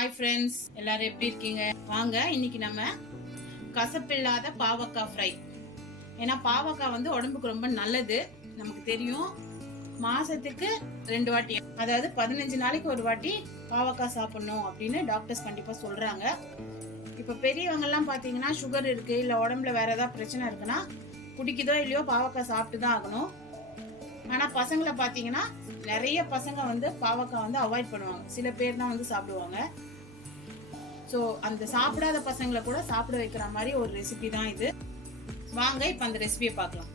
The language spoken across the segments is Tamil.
ஹாய் ஃப்ரெண்ட்ஸ், எல்லாரும் எப்படி இருக்கீங்க? வாங்க இன்னைக்கு நம்ம கசப்பில்லாத பாவக்காய் ஃப்ரை. ஏன்னா பாவக்காய் வந்து உடம்புக்கு ரொம்ப நல்லது, நமக்கு தெரியும். மாசத்துக்கு 2 வாட்டி, அதாவது 15 நாளைக்கு ஒரு வாட்டி பாவக்காய் சாப்பிடணும் அப்படின்னு டாக்டர்ஸ் கண்டிப்பா சொல்றாங்க. இப்ப பெரியவங்க எல்லாம் பாத்தீங்கன்னா சுகர் இருக்கு, இல்ல உடம்புல வேற ஏதாவது பிரச்சனை இருக்குன்னா குடிக்குதோ இல்லையோ பாவக்காய் சாப்பிட்டு தான் ஆகணும். ஆனா பசங்களை பாத்தீங்கன்னா நிறைய பசங்க வந்து பாவக்காய் வந்து அவாய்ட் பண்ணுவாங்க, சில பேர் தான் வந்து சாப்பிடுவாங்க. ஸோ அந்த சாப்பிடாத பசங்களை கூட சாப்பிட வைக்கிற மாதிரி ஒரு ரெசிபி தான் இது. வாங்க இப்போ அந்த ரெசிபியை பார்க்கலாம்.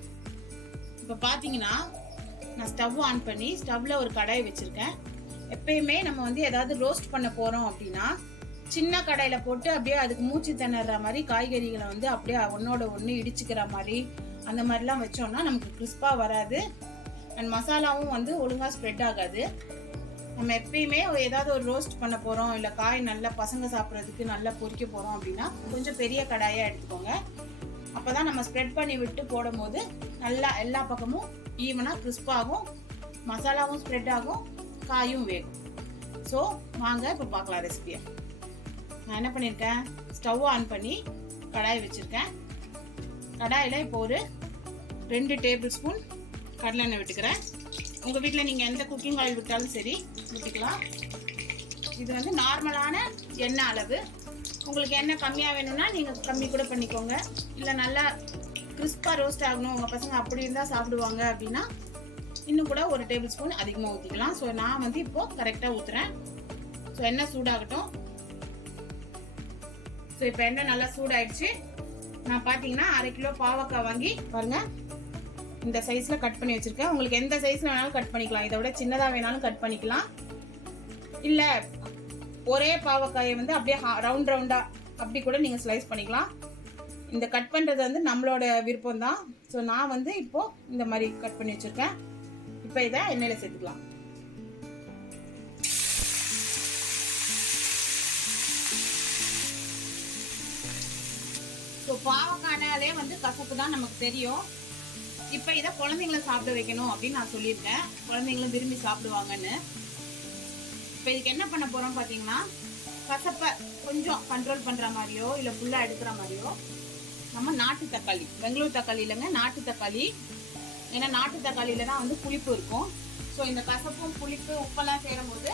இப்போ பார்த்தீங்கன்னா நான் ஸ்டவ் ஆன் பண்ணி ஸ்டவ்ல ஒரு கடாய் வச்சிருக்கேன். எப்பயுமே நம்ம வந்து ஏதாவது ரோஸ்ட் பண்ண போறோம் அப்படின்னா சின்ன கடாயில போட்டு அப்படியே அதுக்கு மூச்சு திணற மாதிரி காய்கறிகளை வந்து அப்படியே ஒன்னோட ஒன்று இடிச்சுக்கிற மாதிரி அந்த மாதிரிலாம் வச்சோம்னா நமக்கு கிறிஸ்பா வராது, அண்ட் மசாலாவும் வந்து ஒழுங்கா ஸ்ப்ரெட் ஆகாது. நம்ம எப்பயுமே ஏதாவது ஒரு ரோஸ்ட் பண்ண போறோம், இல்ல காய் நல்லா பசங்க சாப்பிட்றதுக்கு நல்லா பொரிக்க போறோம் அப்படின்னா கொஞ்சம் பெரிய கடாயா எடுத்துக்கோங்க. அப்பதான் நம்ம ஸ்ப்ரெட் பண்ணி விட்டு போடும் போது நல்லா எல்லா பக்கமும் ஈவனா கிறிஸ்பாகும், மசாலாவும் ஸ்ப்ரெட் ஆகும், காயும் வேகும். ஸோ வாங்க இப்போ பார்க்கலாம் ரெசிபியை. நான் என்ன பண்ணியிருக்கேன், ஸ்டவ் ஆன் பண்ணி கடாய் வச்சிருக்கேன். கடாயில இப்போ ஒரு 2 டேபிள் ஸ்பூன் கடலெண்ணெய் விட்டுக்கிறேன். உங்கள் வீட்டில் நீங்கள் எந்த குக்கிங் ஆயில் விட்டாலும் சரி விட்டுக்கலாம். இது வந்து நார்மலான எண்ணெய் அளவு. உங்களுக்கு எண்ணெய் கம்மியாக வேணும்னா நீங்கள் கம்மி கூட பண்ணிக்கோங்க. இல்லை நல்லா கிறிஸ்பாக ரோஸ்ட் ஆகணும், உங்கள் பசங்க அப்படி இருந்தால் சாப்பிடுவாங்க அப்படின்னா இன்னும் கூட ஒரு டேபிள் ஸ்பூன் அதிகமாக ஊற்றிக்கலாம். ஸோ நான் வந்து இப்போது கரெக்டாக ஊற்றுறேன். ஸோ எண்ணெய் சூடாகட்டும். ஸோ இப்போ எண்ணெய் நல்லா சூடாயிடுச்சு. நான் பார்த்தீங்கன்னா 1/2 கிலோ பாவக்காய் வாங்கி பாருங்க இந்த சைஸ்ல கட் பண்ணி வச்சிருக்கேன். உங்களுக்கு எந்த சைஸ்ல வேணாலும் கட் பண்ணிக்கலாம், இதை விட சின்னதா வேணாலும் கட் பண்ணிக்கலாம். இல்ல ஒரே பாவக்காயை வந்து அப்படியே ரவுண்ட் ரவுண்டா அப்படி கூட நீங்க ஸ்லைஸ் பண்ணிக்கலாம். இந்த கட் பண்றது வந்து நம்மளோட விருப்பம் தான். ஸோ நான் வந்து இப்போ இந்த மாதிரி கட் பண்ணி வச்சிருக்கேன். இப்போ இதை எண்ணெயில சேர்த்துக்கலாம். ஸோ பாவக்காயாலே வந்து கசப்பு தான் நமக்கு தெரியும். இப்ப இதை குழந்தைங்களை சாப்பிட வைக்கணும் அப்படின்னு நான் சொல்லியிருக்கேன், குழந்தைங்களும் விரும்பி சாப்பிடுவாங்கன்னு. இப்ப இதுக்கு என்ன பண்ண போறோம் பாத்தீங்கன்னா, கசப்பை கொஞ்சம் கண்ட்ரோல் பண்ற மாதிரியோ இல்ல ஃபுல்லா எடுக்கிற மாதிரியோ நம்ம நாட்டு தக்காளி, பெங்களூர் தக்காளி இல்லைங்க, நாட்டு தக்காளி. ஏன்னா நாட்டு தக்காளியில தான் வந்து புளிப்பு இருக்கும். ஸோ இந்த கசப்பும் புளிப்பு உப்பெல்லாம் சேரும் போது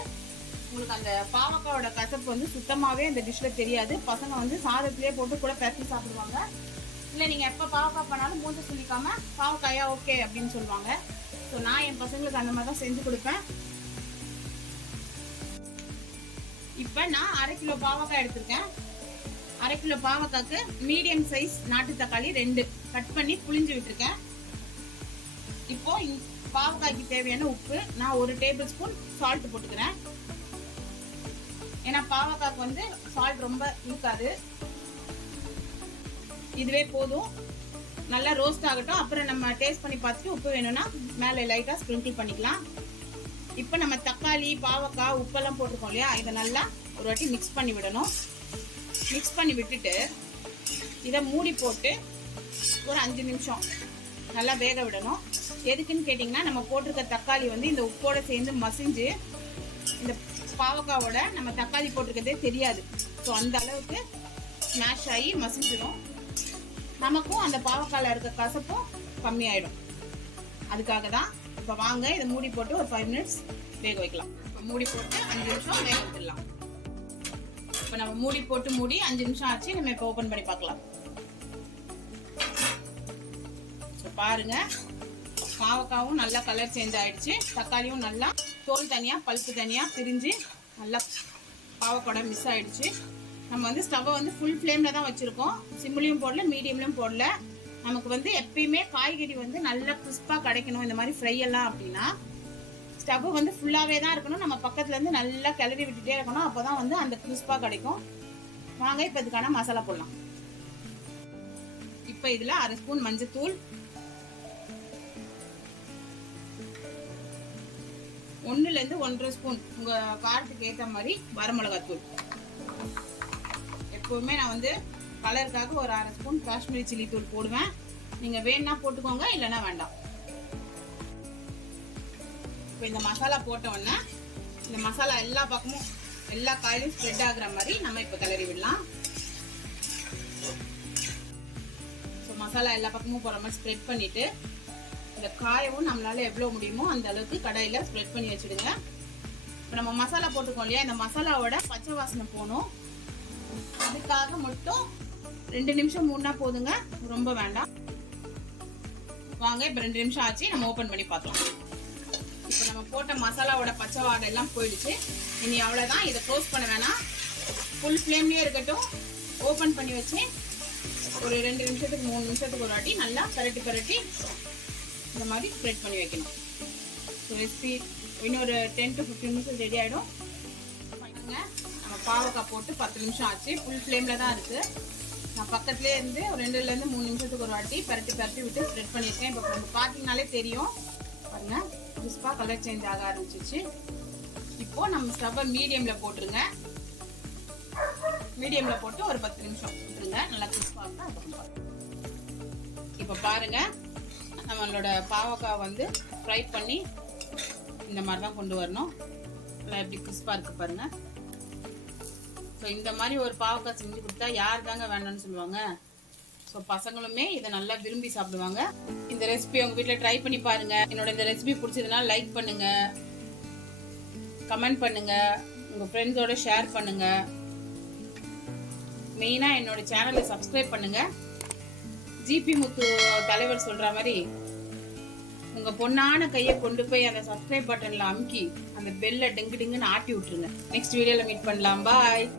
உங்களுக்கு அந்த பாவக்காயோட கசப்பு வந்து சுத்தமாவே அந்த டிஷ்ல தெரியாது. பசங்க வந்து சாதத்திலேயே போட்டு கூட பேசி சாப்பிடுவாங்க. இல்லை நீங்கள் எப்போ பாவக்காய் பண்ணாலும் மூஞ்ச சொல்லிக்காம பாவக்காயா ஓகே அப்படின்னு சொல்லுவாங்க. ஸோ நான் என் பசங்களுக்கு அந்த மாதிரி தான் செஞ்சு கொடுப்பேன். இப்போ நான் 1/2 கிலோ பாவக்காய் எடுத்திருக்கேன். 1/2 கிலோ பாவக்காய்க்கு மீடியம் சைஸ் நாட்டு தக்காளி 2 கட் பண்ணி புளிஞ்சு விட்டுருக்கேன். இப்போ பாவக்காய்க்கு தேவையான உப்பு நான் 1 டேபிள் ஸ்பூன் சால்ட் போட்டுக்கிறேன். ஏன்னா பாவக்காய்க்கு வந்து சால்ட் ரொம்ப இருக்காது, இதுவே போதும். நல்லா ரோஸ்ட் ஆகட்டும். அப்புறம் நம்ம டேஸ்ட் பண்ணி பார்த்துட்டு உப்பு வேணும்னா மேலே லைட்டாக ஸ்ப்ரிங்கிள் பண்ணிக்கலாம். இப்போ நம்ம தக்காளி பாவக்காய் உப்பெல்லாம் போட்டிருக்கோம் இல்லையா, இதை நல்லா ஒரு வாட்டி மிக்ஸ் பண்ணி விடணும். மிக்ஸ் பண்ணி விட்டுட்டு இதை மூடி போட்டு ஒரு 5 நிமிஷம் நல்லா வேக விடணும். எதுக்குன்னு கேட்டிங்கன்னா, நம்ம போட்டிருக்க தக்காளி வந்து இந்த உப்போட சேர்ந்து மசிஞ்சு இந்த பாவக்காவோட நம்ம தக்காளி போட்டிருக்கதே தெரியாது. ஸோ அந்த அளவுக்கு ஸ்மாஷ் ஆகி மசிஞ்சிடும். நமக்கும் அந்த பாவக்காயில இருக்க கசப்பும் கம்மியாயிடும். அதுக்காக தான். இப்போ வாங்க இதை மூடி போட்டு ஒரு 5 மினிட்ஸ் வேக வைக்கலாம். இப்போ மூடி போட்டு 5 நிமிஷம் வேக விட்டுடலாம். இப்போ நம்ம மூடி போட்டு 5 நிமிஷம் ஆச்சு. நம்ம இப்போ ஓப்பன் பண்ணி பார்க்கலாம். பாருங்க, பாவக்காவும் நல்லா கலர் சேஞ்ச் ஆயிடுச்சு, தக்காளியும் நல்லா தோல் தனியா பல்ப்பு தனியா பிரிஞ்சு நல்லா பாவக்காயோட மிஸ் ஆயிடுச்சு. நம்ம வந்து ஸ்டவ்வை வந்து ஃபுல் ஃப்ளேமில் தான் வச்சுருக்கோம், சிம்லையும் போடல மீடியம்லையும் போடல. நமக்கு வந்து எப்பயுமே காய்கறி வந்து நல்லா கிறிஸ்பாக கிடைக்கணும் இந்த மாதிரி ஃப்ரை எல்லாம் அப்படின்னா ஸ்டவ் வந்து ஃபுல்லாகவே தான் இருக்கணும். நம்ம பக்கத்துலேருந்து நல்லா கிளறி விட்டுட்டே இருக்கணும், அப்போ தான் வந்து அந்த கிறிஸ்பாக கிடைக்கும். வாங்க இப்போ இதுக்கான மசாலா போடலாம். இப்போ இதில் 1/2 ஸ்பூன் மஞ்சத்தூள், 1லேருந்து 1.5 ஸ்பூன் உங்கள் காரத்துக்கு ஏற்ற மாதிரி வரமிளகாத்தூள். எப்போவுமே நான் வந்து கலருக்காக ஒரு 1/2 ஸ்பூன் காஷ்மீரி சில்லி தூள் போடுவேன். நீங்கள் வேணா போட்டுக்கோங்க, இல்லைன்னா வேண்டாம். இப்போ இந்த மசாலா போட்ட உடனே இந்த மசாலா எல்லா பக்கமும் எல்லா காயிலும் ஸ்ப்ரெட் ஆகுற மாதிரி நம்ம இப்போ கிளறி விடலாம். ஸோ மசாலா எல்லா பக்கமும் போகிற மாதிரி ஸ்ப்ரெட் பண்ணிட்டு இந்த காயவும் நம்மளால எவ்வளோ முடியுமோ அந்த அளவுக்கு கடாயில் ஸ்ப்ரெட் பண்ணி வச்சுடுங்க. இப்போ நம்ம மசாலா போட்டுக்கோம் இல்லையா, இந்த மசாலாவோட பச்சை வாசனை போகணும். அதுக்காக மட்டும் 2 நிமிஷம் மூடினா போதுங்க, ரொம்ப வேண்டாம். வாங்க இப்போ 2 நிமிஷம் ஆச்சு, நம்ம ஓப்பன் பண்ணி பார்க்கலாம். இப்போ நம்ம போட்ட மசாலாவோட பச்சை வாடை எல்லாம் போயிடுச்சு. இனி அவ்வளோதான், இதை க்ளோஸ் பண்ண வேணாம், ஃபுல் ஃப்ளேம்லேயே இருக்கட்டும். ஓப்பன் பண்ணி வச்சு ஒரு 2 நிமிஷத்துக்கு 3 நிமிஷத்துக்கு ஒரு வாட்டி நல்லா பரட்டி இந்த மாதிரி ஸ்ப்ரெட் பண்ணி வைக்கணும். ஸோ ரெசிபி இன்னொரு 10 to 15 நிமிஷம் ரெடி ஆகிடும். நம்ம பாவக்காய் போட்டு 10 நிமிஷம் ஆச்சு, ஃபுல் ஃப்ளேமில் தான் இருக்குது. நான் பக்கத்துலேயே இருந்து ஒரு 2லேருந்து 3 நிமிஷத்துக்கு ஒரு வாட்டி பரட்டி விட்டு ஸ்ப்ரெட் பண்ணியிருக்கேன். இப்போ நம்ம பார்த்தீங்கனாலே தெரியும் பாருங்கள், கிறிஸ்பாக கலர் சேஞ்ச் ஆக ஆரம்பிச்சிச்சு. இப்போது நம்ம ஸ்டவ்வை மீடியமில் போட்டுருங்க. மீடியமில் போட்டு ஒரு 10 நிமிஷம் விட்டுருங்க, நல்லா கிறிஸ்பாக இருந்தால் அதுக்கப்புறம். இப்போ பாருங்கள், நம்மளோட பாவக்காய் வந்து ஃப்ரை பண்ணி இந்த மாதிரி தான் கொண்டு வரணும். நல்லா எப்படி கிறிஸ்பாக இருக்குது பாருங்கள். ஸோ இந்த மாதிரி ஒரு பாவக்காய் செஞ்சு கொடுத்தா யார் தாங்க வேண்டாம்னு சொல்லுவாங்க. ஸோ பசங்களுமே இதை நல்லா விரும்பி சாப்பிடுவாங்க. இந்த ரெசிபி உங்கள் வீட்டில் ட்ரை பண்ணி பாருங்கள். என்னோட இந்த ரெசிபி பிடிச்சதுன்னா லைக் பண்ணுங்கள், கமெண்ட் பண்ணுங்கள், உங்கள் ஃப்ரெண்ட்ஸோட ஷேர் பண்ணுங்கள். மெயினாக என்னோட சேனலை சப்ஸ்கிரைப் பண்ணுங்கள். ஜிபி முத்து தலைவர் சொல்கிற மாதிரி உங்கள் பொண்ணான கையை கொண்டு போய் அந்த சப்ஸ்கிரைப் பட்டனில் அமுக்கி அந்த பெல்லை டிங்குன்னு ஆட்டி விட்டுருங்க. நெக்ஸ்ட் வீடியோவில் மீட் பண்ணலாம். பாய்.